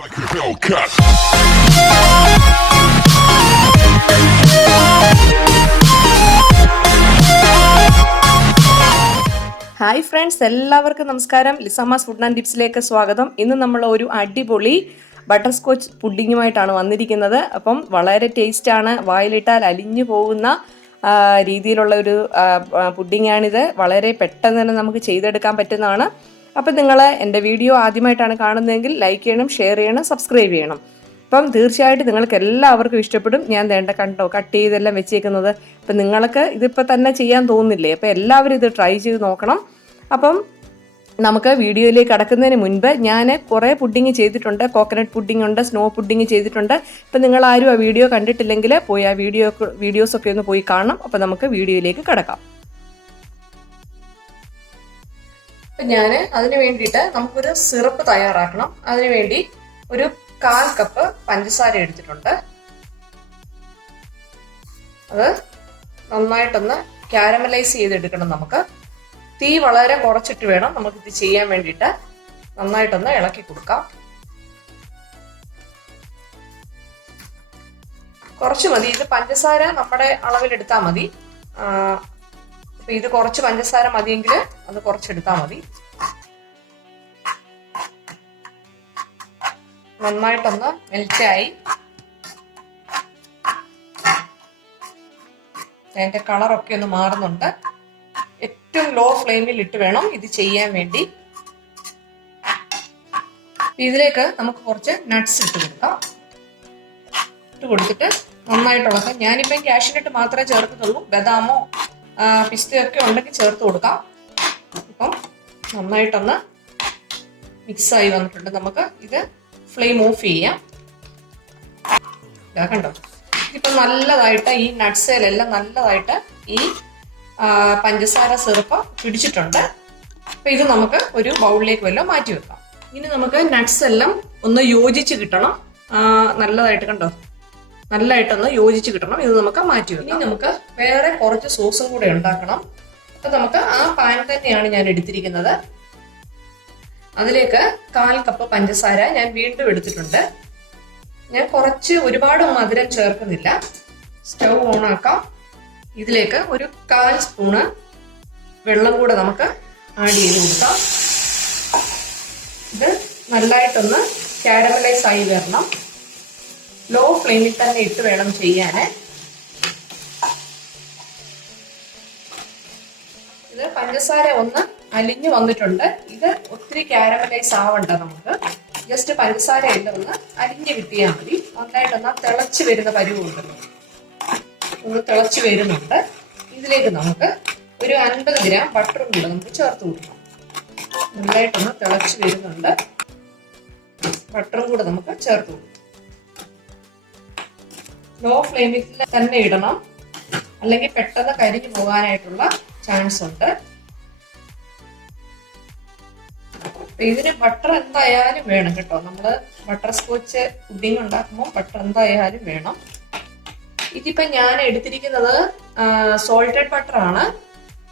Like a Hellcat. Hi friends, എല്ലാവർക്കും നമസ്കാരം. ലിസാമാസ് food and ടിപ്സിലേക്ക് സ്വാഗതം. ഇന്ന് നമ്മൾ ഒരു അടിപൊളി ബട്ടർ സ്കോച്ച് പുഡിങ്ങുമായിട്ടാണ് വന്നിരിക്കുന്നത്. അപ്പം വളരെ ടേസ്റ്റാണ്, വായിലിട്ടാൽ അലിഞ്ഞു പോകുന്ന രീതിയിലുള്ള ഒരു പുഡിങ്ങാണിത്. വളരെ പെട്ടെന്ന് തന്നെ നമുക്ക് ചെയ്തെടുക്കാൻ പറ്റുന്നതാണ്. അപ്പം നിങ്ങൾ എൻ്റെ വീഡിയോ ആദ്യമായിട്ടാണ് കാണുന്നതെങ്കിൽ ലൈക്ക് ചെയ്യണം, ഷെയർ ചെയ്യണം, സബ്സ്ക്രൈബ് ചെയ്യണം. അപ്പം തീർച്ചയായിട്ടും നിങ്ങൾക്ക് എല്ലാവർക്കും ഇഷ്ടപ്പെടും. ഞാൻ കണ്ടോ കട്ട് ചെയ്തെല്ലാം വെച്ചേക്കുന്നത്. അപ്പം നിങ്ങൾക്ക് ഇതിപ്പോൾ തന്നെ ചെയ്യാൻ തോന്നുന്നില്ലേ? അപ്പം എല്ലാവരും ഇത് ട്രൈ ചെയ്ത് നോക്കണം. അപ്പം നമുക്ക് വീഡിയോയിലേക്ക് കടക്കുന്നതിന് മുൻപ് ഞാൻ കുറേ പുഡിങ് ചെയ്തിട്ടുണ്ട്. കോക്കനട്ട് പുഡിങ് ഉണ്ട്, സ്നോ പുഡിങ് ചെയ്തിട്ടുണ്ട്. അപ്പം നിങ്ങൾ ആരും ആ വീഡിയോ കണ്ടിട്ടില്ലെങ്കിൽ പോയി ആ വീഡിയോസൊക്കെ ഒന്ന് പോയി കാണണം. അപ്പം നമുക്ക് വീഡിയോയിലേക്ക് കടക്കാം. അപ്പം ഞാൻ അതിന് വേണ്ടിയിട്ട് നമുക്കൊരു സിറപ്പ് തയ്യാറാക്കണം. അതിന് വേണ്ടി ഒരു 1/4 കപ്പ് പഞ്ചസാര എടുത്തിട്ടുണ്ട്. അത് നന്നായിട്ടൊന്ന് കാരമലൈസ് ചെയ്തെടുക്കണം. നമുക്ക് തീ വളരെ കുറച്ചിട്ട് വേണം നമുക്കിത് ചെയ്യാൻ വേണ്ടിയിട്ട്. നന്നായിട്ടൊന്ന് ഇളക്കി കൊടുക്കാം. കുറച്ച് മതി, ഇത് പഞ്ചസാര നമ്മുടെ അളവിലെടുത്താൽ മതി. അപ്പൊ ഇത് കുറച്ച് പഞ്ചസാര മതിയെങ്കിൽ അത് കുറച്ചെടുത്താൽ മതി. നന്നായിട്ടൊന്ന് മെൽറ്റായി. അതിന്റെ കളറൊക്കെ ഒന്ന് മാറുന്നുണ്ട്. ഏറ്റവും ലോ ഫ്ലെയിമിൽ ഇട്ട് വേണം ഇത് ചെയ്യാൻ വേണ്ടി. ഇതിലേക്ക് നമുക്ക് കുറച്ച് നട്ട്സ് ഇട്ട് കൊടുക്കാം. ഇട്ട് കൊടുത്തിട്ട് നന്നായിട്ട് ഇളക്കാം. ഞാനിപ്പം കാഷ്യൂനട്ട് മാത്രമേ ചേർക്കുന്നുള്ളൂ. ബദാമോ പിസ്തയോ ഒക്കെ ഉണ്ടെങ്കിൽ ചേർത്ത് കൊടുക്കാം. അപ്പം നന്നായിട്ടൊന്ന് മിക്സായി വന്നിട്ടുണ്ട്. നമുക്ക് ഇത് ഫ്ലെയിം ഓഫ് ചെയ്യാം. കണ്ടോ, ഇപ്പം നല്ലതായിട്ട് ഈ നട്ട്സിലെല്ലാം നല്ലതായിട്ട് ഈ പഞ്ചസാര സിറപ്പ് പിടിച്ചിട്ടുണ്ട്. അപ്പൊ ഇത് നമുക്ക് ഒരു ബൗളിലേക്ക് വല്ലതും മാറ്റി വെക്കാം. ഇനി നമുക്ക് നട്ട്സ് എല്ലാം ഒന്ന് യോജിച്ച് കിട്ടണം. നല്ലതായിട്ട് കണ്ടോ, നല്ലതായിട്ടൊന്ന് യോജിച്ച് കിട്ടണം. ഇത് നമുക്ക് മാറ്റി വെക്കാം. ഇനി നമുക്ക് വേറെ കുറച്ച് സോസും കൂടെ ഉണ്ടാക്കണം. അപ്പൊ നമുക്ക് ആ പാൻ തന്നെയാണ് ഞാൻ എടുത്തിരിക്കുന്നത്. അതിലേക്ക് 1/4 കപ്പ് പഞ്ചസാര ഞാൻ വീണ്ടും എടുത്തിട്ടുണ്ട്. ഞാൻ ഒരുപാട് മധുരം ചേർക്കുന്നില്ല. സ്റ്റൗ ഓൺ ആക്കാം. ഇതിലേക്ക് ഒരു 1/4 സ്പൂണ് വെള്ളം കൂടെ നമുക്ക് ആഡ് ചെയ്ത് കൊടുക്കാം. ഇത് നല്ലതായിട്ടൊന്ന് കാരമലൈസ് ആയി വരണം. ലോ ഫ്ലെയിമിൽ തന്നെ ഇട്ട് വേണം ചെയ്യാൻ. ഇത് പഞ്ചസാര ഒന്ന് അലിഞ്ഞു വന്നിട്ടുണ്ട്. ഇത് ഒത്തിരി കാരമലൈസ് ആവണ്ട. നമുക്ക് ജസ്റ്റ് പഞ്ചസാര എല്ലാം ഒന്ന് അലിഞ്ഞു കിട്ടിയാൽ മതി. നന്നായിട്ടൊന്ന് തിളച്ച് വരുന്ന പരുവുണ്ടല്ലോ, ഒന്ന് തിളച്ച് വരുന്നുണ്ട്. ഇതിലേക്ക് നമുക്ക് ഒരു 50 ഗ്രാം ബട്ടറും കൂടെ നമുക്ക് ചേർത്ത് കൊടുക്കാം. നന്നായിട്ടൊന്ന് തിളച്ച് വരുന്നുണ്ട്. ബട്ടറും കൂടെ നമുക്ക് ചേർത്ത് കൊടുക്കാം. ലോ ഫ്ലെയിമിൽ തന്നെ ഇടണം, അല്ലെങ്കിൽ പെട്ടെന്ന് കരിഞ്ഞു പോകാനായിട്ടുള്ള ചാൻസ് ഉണ്ട്. ഇതിന് ബട്ടർ എന്തായാലും വേണം കേട്ടോ. നമ്മള് ബട്ടർ സ്കോച്ച് പുഡിംഗ് ഉണ്ടാക്കുമ്പോൾ ബട്ടർ എന്തായാലും വേണം. ഇതിപ്പോ ഞാൻ എടുത്തിരിക്കുന്നത് സോൾട്ടഡ് ബട്ടർ ആണ്.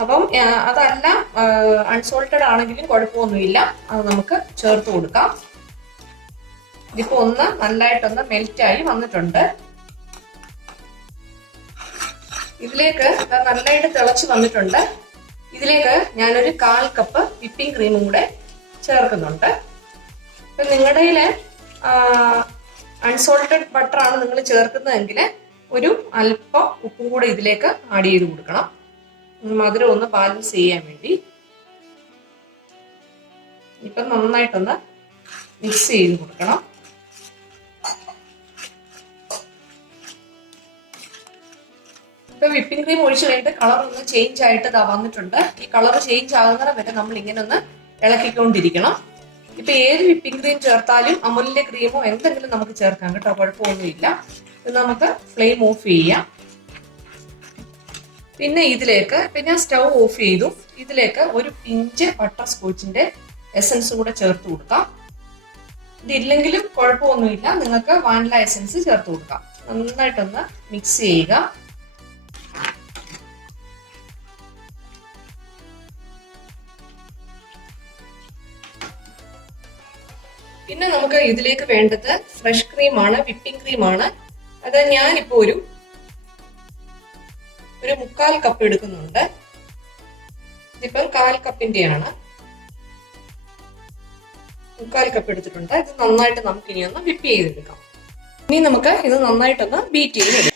അപ്പം അതല്ല അൺസോൾട്ടഡ് ആണെങ്കിലും കുഴപ്പമൊന്നുമില്ല. അത് നമുക്ക് ചേർത്ത് കൊടുക്കാം. ഇതിപ്പോ ഒന്ന് നല്ലതായിട്ടൊന്ന് മെൽറ്റായി വന്നിട്ടുണ്ട്. ഇതിലേക്ക് നല്ലതായിട്ട് തിളച്ച് വന്നിട്ടുണ്ട്. ഇതിലേക്ക് ഞാനൊരു 1/4 കപ്പ് വിപ്പിംഗ് ക്രീമും കൂടെ ചേർക്കുന്നുണ്ട്. ഇപ്പൊ നിങ്ങളുടെ കയ്യില് അൺസോൾട്ടഡ് ബട്ടർ ആണ് നിങ്ങൾ ചേർക്കുന്നതെങ്കിൽ ഒരു അല്പം ഉപ്പും കൂടെ ഇതിലേക്ക് ആഡ് ചെയ്ത് കൊടുക്കണം. മധുരം ഒന്ന് ബാലൻസ് ചെയ്യാൻ വേണ്ടി. ഇപ്പൊ നന്നായിട്ടൊന്ന് മിക്സ് ചെയ്ത് കൊടുക്കണം. ഇപ്പൊ വിപ്പിംഗ് ക്രീം ഒഴിച്ചു കഴിഞ്ഞിട്ട് കളർ ഒന്ന് ചേഞ്ച് ആയിട്ട് വന്നിട്ടുണ്ട്. ഈ കളർ ചേഞ്ച് ആകുന്നത് വരെ നമ്മൾ ഇങ്ങനെ ഒന്ന് ഇളക്കിക്കൊണ്ടിരിക്കണം. ഇപ്പൊ ഏത് വിപ്പിംഗ് ക്രീം ചേർത്താലും അമുലിന്റെ ക്രീമോ എന്തെങ്കിലും നമുക്ക് ചേർക്കാം കേട്ടോ, കുഴപ്പമൊന്നുമില്ല. ഇത് നമുക്ക് ഫ്ലെയിം ഓഫ് ചെയ്യാം. പിന്നെ ഇതിലേക്ക് ഞാൻ സ്റ്റൗ ഓഫ് ചെയ്തു. ഇതിലേക്ക് ഒരു പിഞ്ച് ബട്ടർ സ്കോച്ചിന്റെ എസൻസ് കൂടെ ചേർത്ത് കൊടുക്കാം. ഇതില്ലെങ്കിലും കുഴപ്പമൊന്നുമില്ല, നിങ്ങൾക്ക് വാനില എസൻസ് ചേർത്ത് കൊടുക്കാം. നന്നായിട്ടൊന്ന് മിക്സ് ചെയ്യുക. പിന്നെ നമുക്ക് ഇതിലേക്ക് വേണ്ടത് ഫ്രഷ് ക്രീമാണ്, വിപ്പിംഗ് ക്രീമാണ്. അത് ഞാനിപ്പോ ഒരു 1/4 കപ്പ് എടുക്കുന്നുണ്ട്. ഇതിപ്പം 1/4 കപ്പിന്റെയാണ്. 1/4 കപ്പ് എടുത്തിട്ടുണ്ട്. ഇത് നന്നായിട്ട് നമുക്ക് ഇനി ഒന്ന് വിപ്പ് ചെയ്തെടുക്കാം. ഇനി നമുക്ക് ഇത് നന്നായിട്ടൊന്ന് ബീറ്റ് ചെയ്തെടുക്കാം.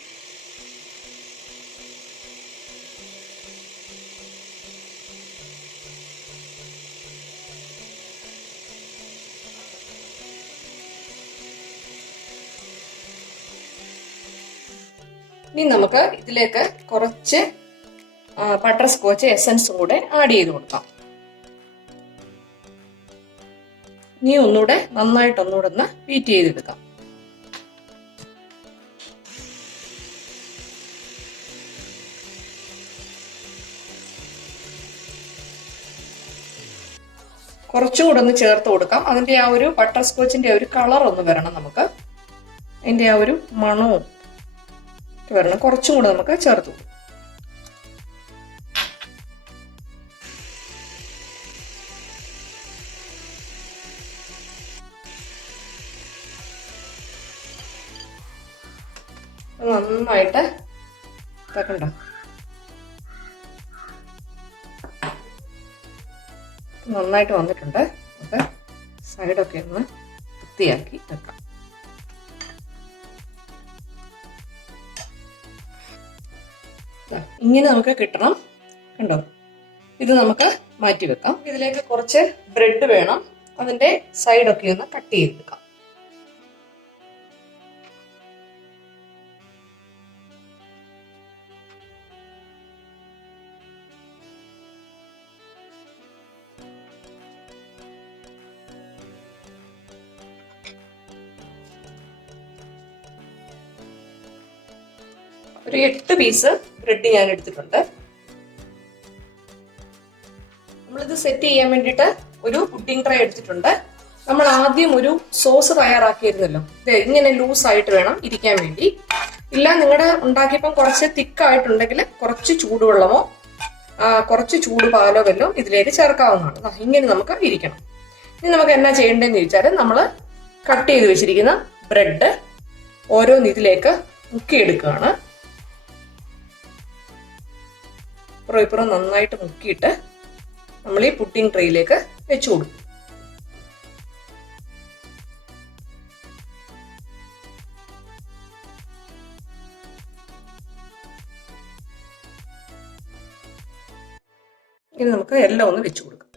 ഇനി നമുക്ക് ഇതിലേക്ക് കുറച്ച് ബട്ടർ സ്കോച്ച് എസൻസും കൂടെ ആഡ് ചെയ്ത് കൊടുക്കാം. ഇനി ഒന്നുകൂടെ നന്നായിട്ട് ഒന്ന് ബീറ്റ് ചെയ്തെടുക്കാം. കുറച്ചും കൂടെ ഒന്ന് ചേർത്ത് കൊടുക്കാം. അതിന്റെ ആ ഒരു ബട്ടർ സ്കോച്ചിന്റെ ഒരു കളർ ഒന്ന് വരണം നമുക്ക്. അതിന്റെ ആ ഒരു മണവും വരണം. കുറച്ചും കൂടെ നമുക്ക് ചേർത്ത് കൊടുക്കാം. നന്നായിട്ട് ഇതാക്കണ്ട. നന്നായിട്ട് വന്നിട്ടുണ്ട്. നമുക്ക് സൈഡൊക്കെ ഒന്ന് വൃത്തിയാക്കി വെക്കാം. ഇങ്ങനെ നമുക്ക് കിട്ടണം. കണ്ടോ? ഇത് നമുക്ക് മാറ്റി വെക്കാം. ഇതിലേക്ക് കുറച്ച് ബ്രെഡ് വേണം. അതിന്റെ സൈഡൊക്കെ ഒന്ന് കട്ട് ചെയ്തെടുക്കാം. ഒരു 8 പീസ് ബ്രെഡ് ഞാൻ എടുത്തിട്ടുണ്ട്. നമ്മളിത് സെറ്റ് ചെയ്യാൻ വേണ്ടിയിട്ട് ഒരു പുഡിംഗ് ട്രേ എടുത്തിട്ടുണ്ട്. നമ്മൾ ആദ്യം ഒരു സോസ് തയ്യാറാക്കിയിരുന്നല്ലോ. ഇങ്ങനെ ലൂസ് ആയിട്ട് വേണം ഇരിക്കാൻ വേണ്ടി. ഇല്ല, നിങ്ങളുടെ ഉണ്ടാക്കിയപ്പം കുറച്ച് തിക്കായിട്ടുണ്ടെങ്കിൽ കുറച്ച് ചൂടുവെള്ളമോ കുറച്ച് ചൂടുപാലോ വല്ലോ ഇതിലേക്ക് ചേർക്കാവുന്നതാണ്. ഇങ്ങനെ നമുക്ക് ഇരിക്കണം. ഇനി നമുക്ക് എന്നാ ചെയ്യേണ്ടതെന്ന് ചോദിച്ചാൽ, നമ്മൾ കട്ട് ചെയ്ത് വെച്ചിരിക്കുന്ന ബ്രെഡ് ഓരോന്ന് ഇതിലേക്ക് മുക്കിയെടുക്കുകയാണ്. ഇപ്പുറം നന്നായിട്ട് മുക്കിയിട്ട് നമ്മൾ ഈ പുഡിംഗ് ട്രേയിലേക്ക് വെച്ചു കൊടുക്കും. ഇനി നമുക്ക് എല്ലാം ഒന്ന് വെച്ചു കൊടുക്കാം.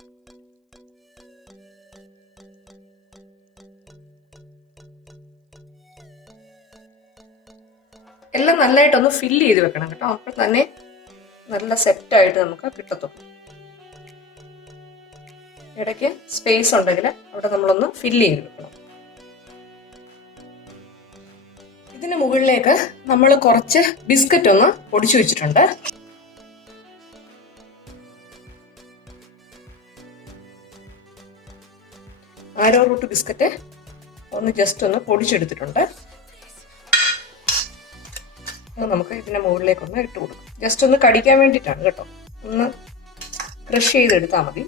എല്ലാം നല്ലതായിട്ടൊന്ന് ഫില്ല് ചെയ്ത് വെക്കണം കേട്ടോ. അപ്പോൾ തന്നെ നല്ല സെറ്റായിട്ട് നമുക്ക് കിട്ടത്തുള്ളൂ. ഇടയ്ക്ക് സ്പേസ് ഉണ്ടെങ്കിൽ അവിടെ നമ്മളൊന്ന് ഫില്ല് ചെയ്ത് വെക്കണം. ഇതിന് മുകളിലേക്ക് നമ്മൾ കുറച്ച് ബിസ്ക്കറ്റ് ഒന്ന് പൊടിച്ചു വെച്ചിട്ടുണ്ട്. ആരോ റൂട്ട് ബിസ്ക്കറ്റ് ഒന്ന് ജസ്റ്റ് ഒന്ന് പൊടിച്ചെടുത്തിട്ടുണ്ട്. നമുക്ക് ഇതിന്റെ മുകളിലേക്കൊന്ന് ഇട്ട് കൊടുക്കാം. ജസ്റ്റ് ഒന്ന് കടിക്കാൻ വേണ്ടിയിട്ടാണ് കേട്ടോ. ഒന്ന് ക്രഷ് ചെയ്തെടുത്താൽ മതി.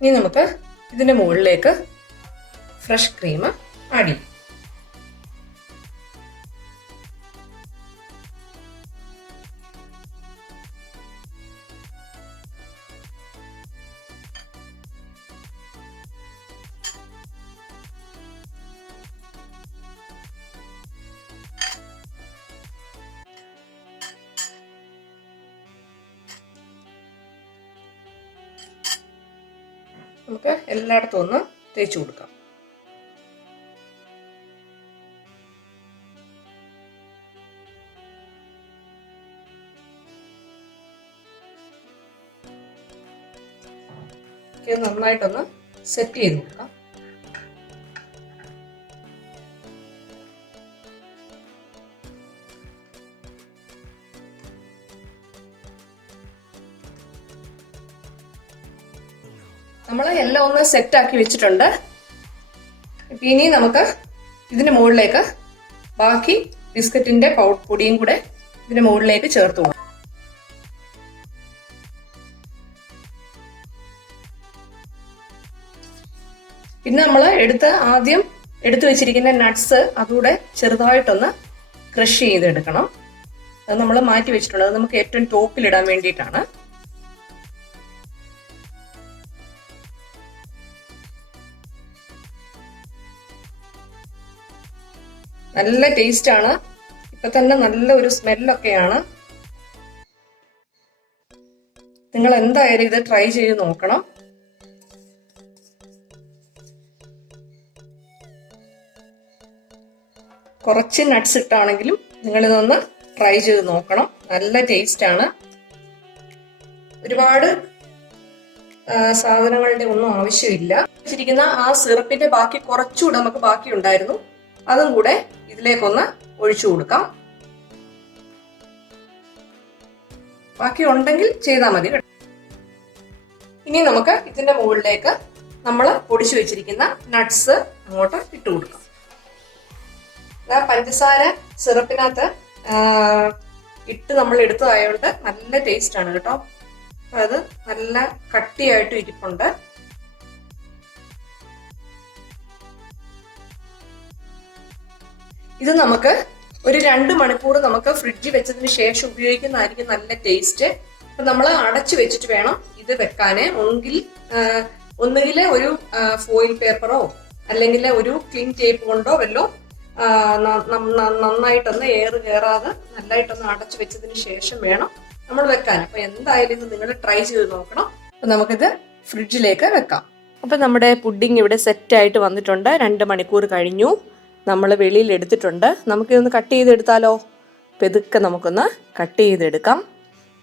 ഇനി നമുക്ക് ഇതിന്റെ മുകളിലേക്ക് ഫ്രഷ് ക്രീം ആഡ് ചെയ്യും. നമുക്ക് എല്ലായിടത്തും ഒന്ന് തേച്ച് കൊടുക്കാം. നന്നായിട്ടൊന്ന് സെറ്റ് ചെയ്ത് കൊടുക്കാം. നമ്മൾ എല്ലാം ഒന്ന് സെറ്റ് ആക്കി വെച്ചിട്ടുണ്ട്. ഇനി നമുക്ക് ഇതിന്റെ മുകളിലേക്ക് ബാക്കി ബിസ്ക്കറ്റിന്റെ പൊടിയും കൂടെ ഇതിന്റെ മുകളിലേക്ക് ചേർത്ത് കൊടുക്കാം. പിന്നെ നമ്മൾ ആദ്യം എടുത്തു വെച്ചിരിക്കുന്ന നട്ട്സ് അതുകൂടെ ചെറുതായിട്ടൊന്ന് ക്രഷ് ചെയ്തെടുക്കണം. അത് നമ്മൾ മാറ്റി വെച്ചിട്ടുണ്ട്. അത് നമുക്ക് ഏറ്റവും ടോപ്പിലിടാൻ വേണ്ടിയിട്ടാണ്. നല്ല ടേസ്റ്റ് ആണ്. ഇപ്പൊ തന്നെ നല്ല ഒരു സ്മെല്ലൊക്കെയാണ്. നിങ്ങൾ എന്തായാലും ഇത് ട്രൈ ചെയ്ത് നോക്കണം. കുറച്ച് നട്ട്സ് ഇട്ടാണെങ്കിലും നിങ്ങളിതൊന്ന് ട്രൈ ചെയ്ത് നോക്കണം. നല്ല ടേസ്റ്റ് ആണ്. ഒരുപാട് സാധനങ്ങളുടെ ഒന്നും ആവശ്യമില്ല. വെച്ചിരിക്കുന്ന ആ സിറപ്പിന്റെ ബാക്കി കുറച്ചുകൂടെ നമുക്ക് ബാക്കി ഉണ്ടായിരുന്നു. അതും കൂടെ ഇതിലേക്കൊന്ന് ഒഴിച്ചു കൊടുക്കാം. ബാക്കി ഉണ്ടെങ്കിൽ ചെയ്താൽ മതി. ഇനി നമുക്ക് ഇതിന്റെ മുകളിലേക്ക് നമ്മൾ പൊടിച്ചു വെച്ചിരിക്കുന്ന നട്ട്സ് അങ്ങോട്ട് ഇട്ട് കൊടുക്കാം. പഞ്ചസാര സിറപ്പിനകത്ത് ഇട്ട് നമ്മൾ എടുത്തതായതുകൊണ്ട് നല്ല ടേസ്റ്റ് ആണ് കേട്ടോ. അത് നല്ല കട്ടിയായിട്ട് ഇരിപ്പുണ്ട്. ഇത് നമുക്ക് ഒരു 2 മണിക്കൂർ നമുക്ക് ഫ്രിഡ്ജിൽ വെച്ചതിന് ശേഷം ഉപയോഗിക്കുന്നതായിരിക്കും നല്ല ടേസ്റ്റ്. അപ്പൊ നമ്മൾ അടച്ചു വെച്ചിട്ട് വേണം ഇത് വെക്കാന്. ഒന്നുകിൽ ഒരു ഫോയിൽ പേപ്പറോ അല്ലെങ്കിൽ ഒരു ക്ലീൻ ടേപ്പ് കൊണ്ടോ വല്ലോ നന്നായിട്ടൊന്ന് എയർ കയറാതെ നന്നായിട്ടൊന്ന് അടച്ചു വെച്ചതിന് ശേഷം വേണം നമ്മൾ വെക്കാൻ. അപ്പൊ എന്തായാലും ഇത് നിങ്ങൾ ട്രൈ ചെയ്ത് നോക്കണം. അപ്പൊ നമുക്കിത് ഫ്രിഡ്ജിലേക്ക് വെക്കാം. അപ്പൊ നമ്മുടെ പുഡിംഗ് ഇവിടെ സെറ്റ് ആയിട്ട് വന്നിട്ടുണ്ട്. 2 മണിക്കൂർ കഴിഞ്ഞു. നമ്മൾ വെളിയിൽ എടുത്തിട്ടുണ്ട്. നമുക്കിതൊന്ന് കട്ട് ചെയ്തെടുത്താലോ? പെതുക്കെ നമുക്കൊന്ന് കട്ട് ചെയ്തെടുക്കാം.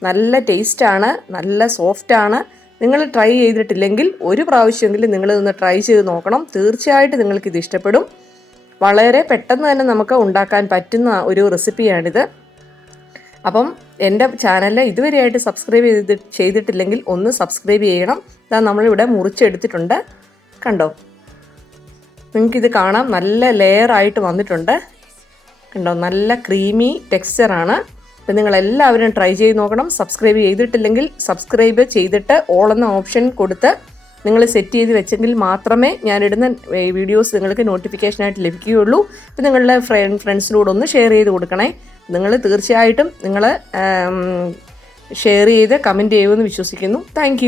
നല്ല ടേസ്റ്റാണ്, നല്ല സോഫ്റ്റാണ്. നിങ്ങൾ ട്രൈ ചെയ്തിട്ടില്ലെങ്കിൽ ഒരു പ്രാവശ്യമെങ്കിലും നിങ്ങളിതൊന്ന് ട്രൈ ചെയ്ത് നോക്കണം. തീർച്ചയായിട്ടും നിങ്ങൾക്കിത് ഇഷ്ടപ്പെടും. വളരെ പെട്ടെന്ന് തന്നെ നമുക്ക് ഉണ്ടാക്കാൻ പറ്റുന്ന ഒരു റെസിപ്പിയാണിത്. അപ്പം എൻ്റെ ചാനൽ ഇതുവരെയായിട്ട് സബ്സ്ക്രൈബ് ചെയ്തിട്ടില്ലെങ്കിൽ ഒന്ന് സബ്സ്ക്രൈബ് ചെയ്യണം. ഇതാ നമ്മളിവിടെ മുറിച്ചെടുത്തിട്ടുണ്ട്. കണ്ടോ? നിങ്ങൾക്കിത് കാണാം, നല്ല ലെയർ ആയിട്ട് വന്നിട്ടുണ്ട്. കണ്ടോ? നല്ല ക്രീമി ടെക്സ്ചറാണ്. അപ്പം നിങ്ങളെല്ലാവരും ട്രൈ ചെയ്ത് നോക്കണം. സബ്സ്ക്രൈബ് ചെയ്തിട്ടില്ലെങ്കിൽ സബ്സ്ക്രൈബ് ചെയ്തിട്ട് ഓൾ എന്ന ഓപ്ഷൻ കൊടുത്ത് നിങ്ങൾ സെറ്റ് ചെയ്ത് വെച്ചെങ്കിൽ മാത്രമേ ഞാനിടുന്ന വീഡിയോസ് നിങ്ങൾക്ക് നോട്ടിഫിക്കേഷനായിട്ട് ലഭിക്കുകയുള്ളൂ. അപ്പം നിങ്ങളുടെ ഫ്രണ്ട്സിനോട് ഒന്ന് ഷെയർ ചെയ്ത് കൊടുക്കണേ. നിങ്ങൾ തീർച്ചയായിട്ടും ഷെയർ ചെയ്ത് കമൻറ്റ് ചെയ്യുമെന്ന് വിശ്വസിക്കുന്നു. താങ്ക്